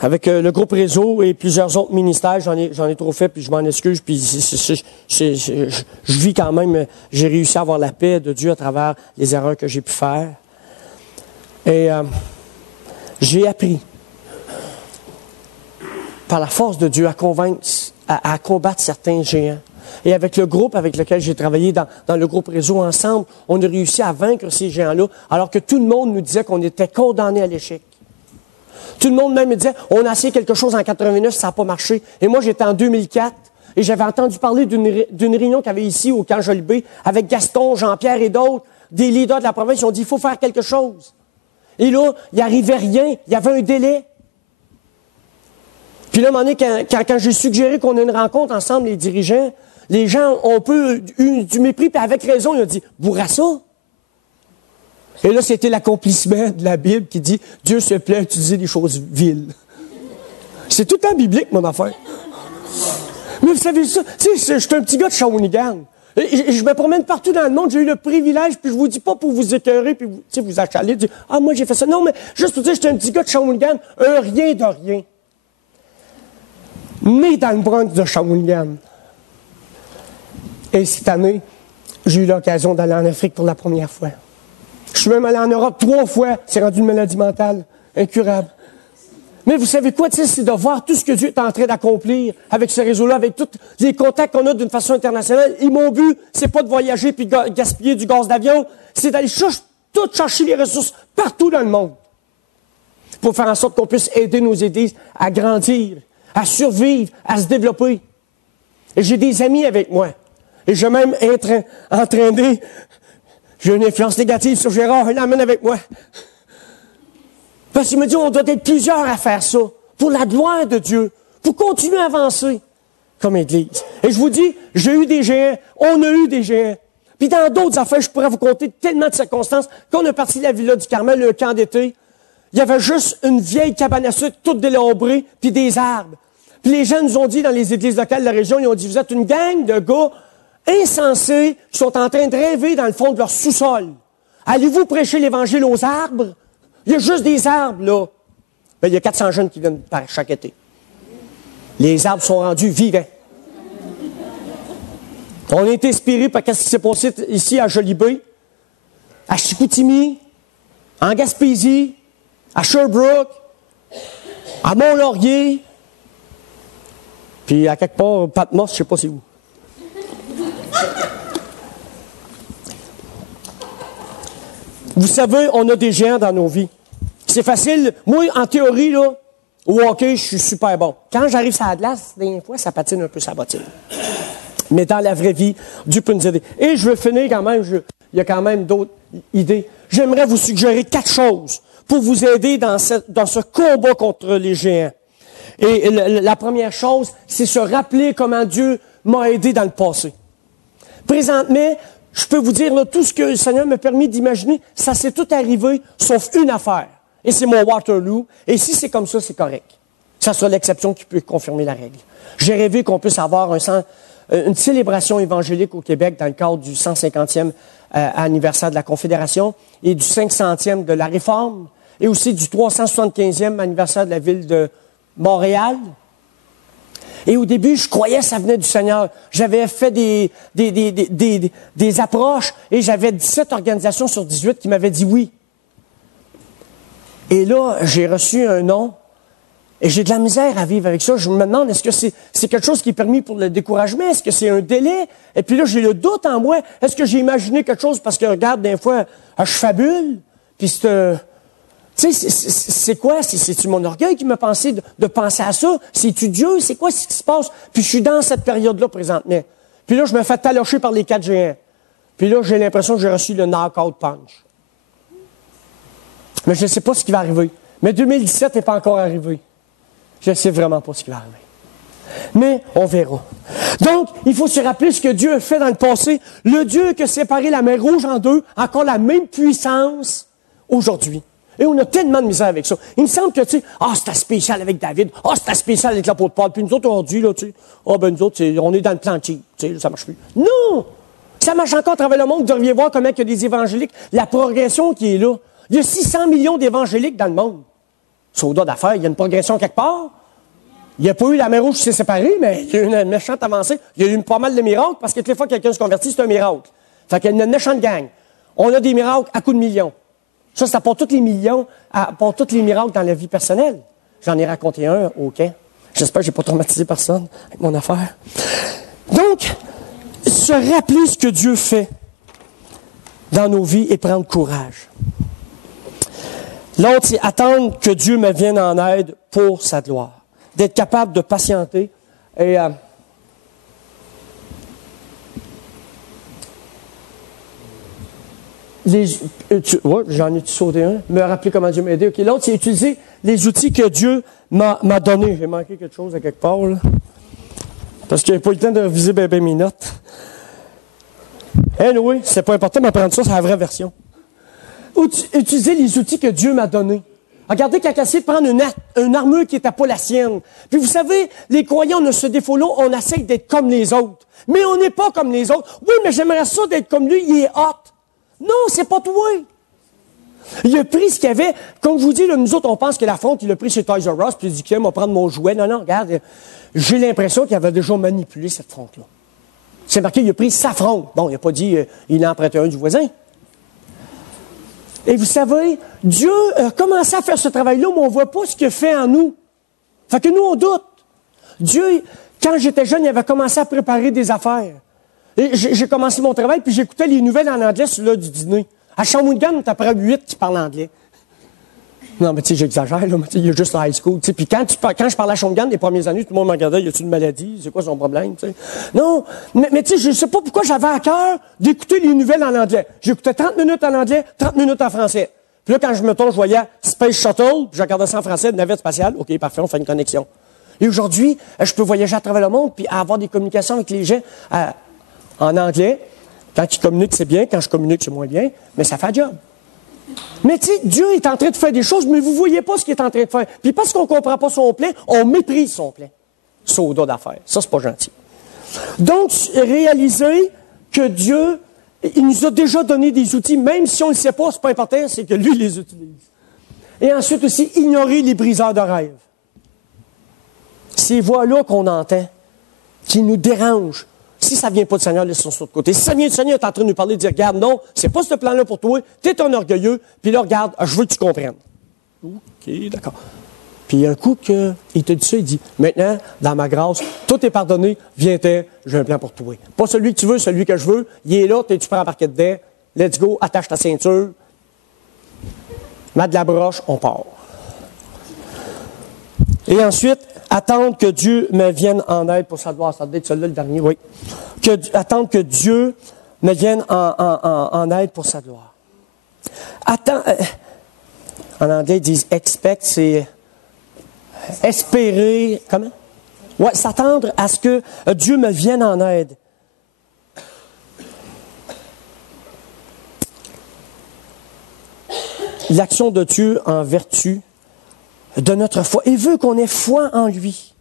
avec le groupe Réseau et plusieurs autres ministères, j'en ai trop fait, puis je m'en excuse, puis je vis quand même, j'ai réussi à avoir la paix de Dieu à travers les erreurs que j'ai pu faire. Et j'ai appris, par la force de Dieu, à convaincre, à combattre certains géants. Et avec le groupe avec lequel j'ai travaillé dans le groupe Réseau ensemble, on a réussi à vaincre ces géants-là, alors que tout le monde nous disait qu'on était condamnés à l'échec. Tout le monde même me disait, on a essayé quelque chose en 89, ça n'a pas marché. Et moi, j'étais en 2004, et j'avais entendu parler d'une réunion qu'il y avait ici au camp Jolivet, avec Gaston, Jean-Pierre et d'autres, des leaders de la province, ils ont dit, il faut faire quelque chose. Et là, il n'arrivait rien, il y avait un délai. Puis là, à un moment donné, quand j'ai suggéré qu'on ait une rencontre ensemble, les dirigeants, les gens ont un peu eu du mépris, puis avec raison, ils ont dit, Bourassa. Et là, c'était l'accomplissement de la Bible qui dit, Dieu se plaît à utiliser des choses viles. C'est tout le temps biblique, mon affaire. Mais vous savez ça, tu sais, je suis un petit gars de Shawinigan. Et je me promène partout dans le monde, j'ai eu le privilège, puis je vous dis pas pour vous écœurer, puis vous achaler, dire, ah, moi, j'ai fait ça. Non, mais juste pour dire, j'étais un petit gars de Shawinigan, un rien de rien. Né dans le Bronx de Shawinigan. Et cette année, j'ai eu l'occasion d'aller en Afrique pour la première fois. Je suis même allé en Europe 3 fois, c'est rendu une maladie mentale, incurable. Mais vous savez quoi, c'est de voir tout ce que Dieu est en train d'accomplir avec ce réseau-là, avec tous les contacts qu'on a d'une façon internationale. Et mon but, c'est pas de voyager puis de gaspiller du gaz d'avion, c'est d'aller tout chercher les ressources partout dans le monde. Pour faire en sorte qu'on puisse aider nos Églises à grandir, à survivre, à se développer. Et j'ai des amis avec moi. Et je même entraîné, j'ai une influence négative sur Gérard, il l'emmène avec moi. Parce qu'il me dit, on doit être plusieurs à faire ça, pour la gloire de Dieu, pour continuer à avancer comme Église. Et je vous dis, j'ai eu des géants, on a eu des géants. Puis dans d'autres affaires, je pourrais vous compter tellement de circonstances. Quand on est parti de la Villa du Carmel, le camp d'été, il y avait juste une vieille cabane à sucre, toute délabrée, puis des arbres. Puis les gens nous ont dit, dans les églises locales de la région, ils ont dit, vous êtes une gang de gars insensés qui sont en train de rêver dans le fond de leur sous-sol. Allez-vous prêcher l'Évangile aux arbres? Il y a juste des arbres, là. Ben, il y a 400 jeunes qui viennent par chaque été. Les arbres sont rendus vivants. On a été inspirés par ce qui s'est passé ici à Jolivet, à Chicoutimi, en Gaspésie, à Sherbrooke, à Mont-Laurier. Puis à quelque part, Patmos, je ne sais pas c'est où. Vous savez, on a des géants dans nos vies. C'est facile. Moi, en théorie, là, au hockey, je suis super bon. Quand j'arrive sur la glace, des fois, ça patine un peu sa bottine. Mais dans la vraie vie, Dieu peut nous aider. Et je veux finir quand même, il y a quand même d'autres idées. J'aimerais vous suggérer 4 choses pour vous aider dans ce combat contre les géants. Et la première chose, c'est se rappeler comment Dieu m'a aidé dans le passé. Présentement, je peux vous dire, là, tout ce que le Seigneur m'a permis d'imaginer, ça s'est tout arrivé, sauf une affaire. Et c'est mon Waterloo. Et si c'est comme ça, c'est correct. Ça sera l'exception qui peut confirmer la règle. J'ai rêvé qu'on puisse avoir une célébration évangélique au Québec dans le cadre du 150e anniversaire de la Confédération et du 500e de la Réforme et aussi du 375e anniversaire de la ville de Montréal. Et au début, je croyais que ça venait du Seigneur. J'avais fait des approches et j'avais 17 organisations sur 18 qui m'avaient dit oui. Et là, j'ai reçu un nom et j'ai de la misère à vivre avec ça. Je me demande, est-ce que c'est quelque chose qui est permis pour le découragement? Est-ce que c'est un délai? Et puis là, j'ai le doute en moi. Est-ce que j'ai imaginé quelque chose parce que, regarde, des fois, je fabule? Puis tu sais, c'est quoi? C'est-tu mon orgueil qui m'a pensé de penser à ça? C'est-tu Dieu? C'est quoi ce qui se passe? Puis je suis dans cette période-là présentement. Puis là, je me fais talocher par les 4 géants. Puis là, j'ai l'impression que j'ai reçu le knock-out punch. Mais je ne sais pas ce qui va arriver. Mais 2017 n'est pas encore arrivé. Je ne sais vraiment pas ce qui va arriver. Mais on verra. Donc, il faut se rappeler ce que Dieu a fait dans le passé. Le Dieu qui a séparé la mer Rouge en deux, encore la même puissance aujourd'hui. Et on a tellement de misère avec ça. Il me semble que, tu sais, c'était spécial avec David. C'était spécial avec l'apôtre Paul. Puis nous autres, on dit, là, tu sais, nous autres, on est dans le plan cheap. Tu sais, ça marche plus. Non! Ça marche encore à travers le monde. Vous devriez voir comment il y a des évangéliques. La progression qui est là. Il y a 600 millions d'évangéliques dans le monde. C'est au-delà d'affaires. Il y a une progression quelque part. Il n'y a pas eu la mer Rouge qui s'est séparée, mais il y a eu une méchante avancée. Il y a eu pas mal de miracles, parce que toutes les fois que quelqu'un se convertit, c'est un miracle. Fait qu'il y a une méchante gang. On a des miracles à coups de millions. Ça, c'est pour tous les millions, pour tous les miracles dans la vie personnelle. J'en ai raconté un au camp. J'espère que je n'ai pas traumatisé personne avec mon affaire. Donc, se rappeler ce que Dieu fait dans nos vies et prendre courage. L'autre, c'est attendre que Dieu me vienne en aide pour sa gloire. D'être capable de patienter et j'en ai sauté un. Me rappeler comment Dieu m'a aidé. Okay. L'autre, c'est utiliser les outils que Dieu m'a donné. J'ai manqué quelque chose à quelque part, là. Parce qu'il n'y a pas eu le temps de reviser mes notes. Anyway, c'est pas important, mais prendre ça, c'est la vraie version. Utiliser les outils que Dieu m'a donnés. Regardez quand essayé de prendre une armure qui n'était pas la sienne. Puis vous savez, les croyants, on a ce défaut-là, on essaie d'être comme les autres. Mais on n'est pas comme les autres. Oui, mais j'aimerais ça d'être comme lui, il est hot. Non, c'est pas toi. Il a pris ce qu'il y avait. Comme je vous dis, là, nous autres, on pense que la fonte, il a pris chez Toys R Us, puis il dit qu'il va prendre mon jouet. Non, regarde, j'ai l'impression qu'il avait déjà manipulé cette fonte-là. C'est marqué, il a pris sa fonte. Bon, il n'a pas dit, il a emprunté un du voisin. Et vous savez, Dieu a commencé à faire ce travail-là, mais on ne voit pas ce qu'il fait en nous. Fait que nous, on doute. Dieu, quand j'étais jeune, il avait commencé à préparer des affaires. Et j'ai commencé mon travail, puis j'écoutais les nouvelles en anglais sur l'heure du dîner. À Shawinigan, t'as près 8 qui parlent anglais. Non, mais tu sais, j'exagère, là. Il y a juste la high school. T'sais. Puis quand je parlais à Shawinigan, les premières années, tout le monde me regardait, y a-tu une maladie? C'est quoi son problème? T'sais? Non, mais tu sais, je sais pas pourquoi j'avais à cœur d'écouter les nouvelles en anglais. J'écoutais 30 minutes en anglais, 30 minutes en français. Puis là, quand je me tourne, je voyais Space Shuttle, puis je regardais ça en français, navette spatiale. OK, parfait, on fait une connexion. Et aujourd'hui, je peux voyager à travers le monde, puis avoir des communications avec les gens en anglais. Quand ils communiquent, c'est bien. Quand je communique, c'est moins bien. Mais ça fait un job. Mais tu sais, Dieu est en train de faire des choses, mais vous ne voyez pas ce qu'il est en train de faire. Puis parce qu'on ne comprend pas son plan, on méprise son plan. Soda d'affaires. Ça, c'est pas gentil. Donc, réaliser que Dieu, il nous a déjà donné des outils, même si on ne le sait pas, c'est pas important, c'est que lui les utilise. Et ensuite aussi, ignorer les briseurs de rêve. Ces voix-là qu'on entend, qui nous dérangent. Si ça ne vient pas du Seigneur, laisse ça de côté. Si ça vient du Seigneur, tu es en train de nous parler, de dire, regarde, non, c'est pas ce plan-là pour toi, tu es un orgueilleux, puis là, regarde, je veux que tu comprennes. OK, d'accord. Puis un coup qu'il te dit ça, il dit, maintenant, dans ma grâce, tout est pardonné, viens-t'en, j'ai un plan pour toi. Pas celui que tu veux, celui que je veux. Il est là, tu prends embarqué dedans. Let's go, attache ta ceinture. Mets de la broche, on part. Et ensuite, attendre que Dieu me vienne en aide pour sa gloire. Ça doit être celui-là le dernier, oui. Attendre que Dieu me vienne en aide pour sa gloire. En anglais, ils disent expect, c'est espérer, comment? Ouais, s'attendre à ce que Dieu me vienne en aide. L'action de Dieu en vertu de notre foi. Il veut qu'on ait foi en lui.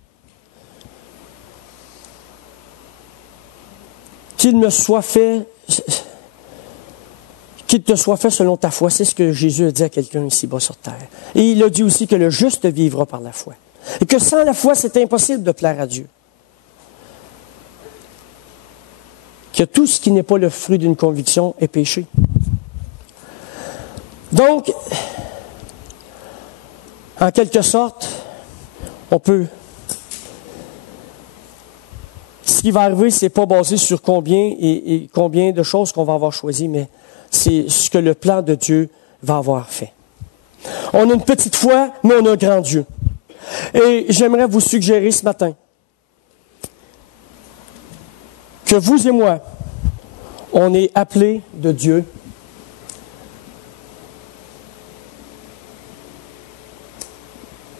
Qu'il te soit fait selon ta foi. C'est ce que Jésus a dit à quelqu'un ici-bas sur terre. Et il a dit aussi que le juste vivra par la foi. Et que sans la foi, c'est impossible de plaire à Dieu. Que tout ce qui n'est pas le fruit d'une conviction est péché. Donc, en quelque sorte, on peut... Ce qui va arriver, c'est pas basé sur combien et combien de choses qu'on va avoir choisi, mais c'est ce que le plan de Dieu va avoir fait. On a une petite foi, mais on a un grand Dieu. Et j'aimerais vous suggérer ce matin que vous et moi, on est appelés de Dieu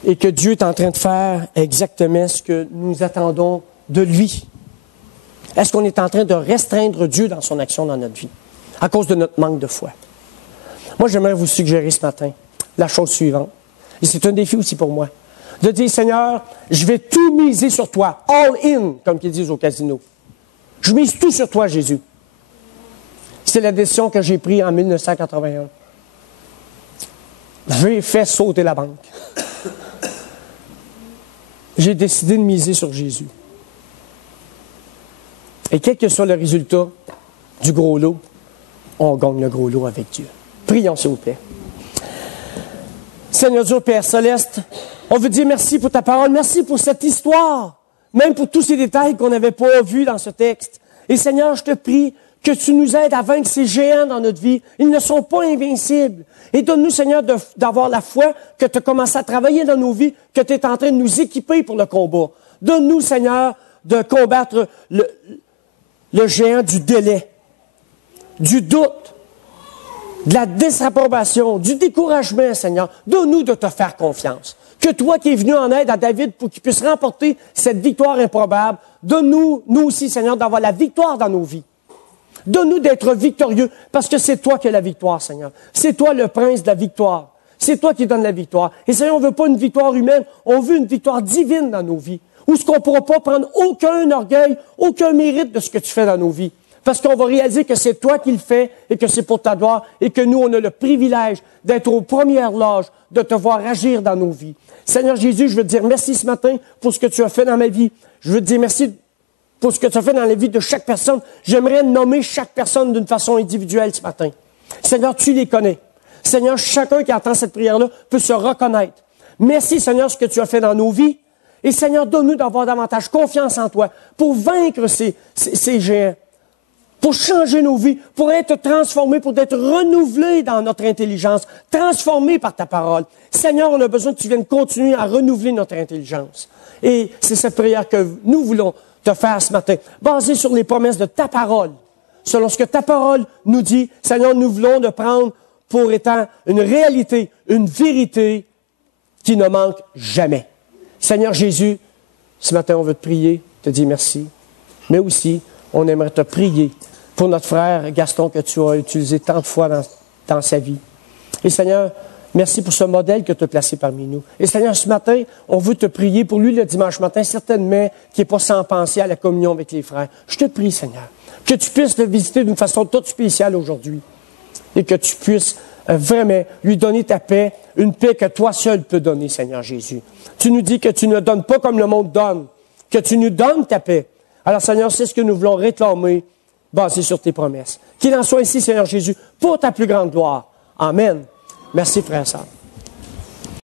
et que Dieu est en train de faire exactement ce que nous attendons de lui. Est-ce qu'on est en train de restreindre Dieu dans son action dans notre vie à cause de notre manque de foi? Moi, j'aimerais vous suggérer ce matin la chose suivante, et c'est un défi aussi pour moi, de dire, Seigneur, je vais tout miser sur toi, all in, comme ils disent au casino. Je mise tout sur toi, Jésus. C'est la décision que j'ai prise en 1981. J'ai fait sauter la banque. J'ai décidé de miser sur Jésus. Et quel que soit le résultat du gros lot, on gagne le gros lot avec Dieu. Prions, s'il vous plaît. Seigneur Dieu, Père Céleste, on veut dire merci pour ta parole, merci pour cette histoire, même pour tous ces détails qu'on n'avait pas vus dans ce texte. Et Seigneur, je te prie que tu nous aides à vaincre ces géants dans notre vie. Ils ne sont pas invincibles. Et donne-nous, Seigneur, d'avoir la foi que tu as commencé à travailler dans nos vies, que tu es en train de nous équiper pour le combat. Donne-nous, Seigneur, de combattre le géant du délai, du doute, de la désapprobation, du découragement, Seigneur. Donne-nous de te faire confiance. Que toi qui es venu en aide à David pour qu'il puisse remporter cette victoire improbable, donne-nous, nous aussi, Seigneur, d'avoir la victoire dans nos vies. Donne-nous d'être victorieux, parce que c'est toi qui as la victoire, Seigneur. C'est toi le prince de la victoire. C'est toi qui donnes la victoire. Et Seigneur, on ne veut pas une victoire humaine, on veut une victoire divine dans nos vies, où ce qu'on ne pourra pas prendre aucun orgueil, aucun mérite de ce que tu fais dans nos vies. Parce qu'on va réaliser que c'est toi qui le fais et que c'est pour ta gloire et que nous, on a le privilège d'être aux premières loges, de te voir agir dans nos vies. Seigneur Jésus, je veux te dire merci ce matin pour ce que tu as fait dans ma vie. Je veux te dire merci pour ce que tu as fait dans la vie de chaque personne. J'aimerais nommer chaque personne d'une façon individuelle ce matin. Seigneur, tu les connais. Seigneur, chacun qui entend cette prière-là peut se reconnaître. Merci, Seigneur, ce que tu as fait dans nos vies. Et Seigneur, donne-nous d'avoir davantage confiance en toi pour vaincre ces géants, pour changer nos vies, pour être transformés, pour être renouvelés dans notre intelligence, transformés par ta parole. Seigneur, on a besoin que tu viennes continuer à renouveler notre intelligence. Et c'est cette prière que nous voulons te faire ce matin, basée sur les promesses de ta parole. Selon ce que ta parole nous dit, Seigneur, nous voulons le prendre pour étant une réalité, une vérité qui ne manque jamais. Seigneur Jésus, ce matin, on veut te prier, te dire merci, mais aussi, on aimerait te prier pour notre frère Gaston que tu as utilisé tant de fois dans sa vie. Et Seigneur, merci pour ce modèle que tu as placé parmi nous. Et Seigneur, ce matin, on veut te prier pour lui le dimanche matin, certainement qui n'est pas sans penser à la communion avec les frères. Je te prie, Seigneur, que tu puisses le visiter d'une façon toute spéciale aujourd'hui et que tu puisses vraiment lui donner ta paix, une paix que toi seul peux donner, Seigneur Jésus. Tu nous dis que tu ne donnes pas comme le monde donne, que tu nous donnes ta paix. Alors, Seigneur, c'est ce que nous voulons réclamer, basé sur tes promesses. Qu'il en soit ainsi, Seigneur Jésus, pour ta plus grande gloire. Amen. Merci, frère et sœur.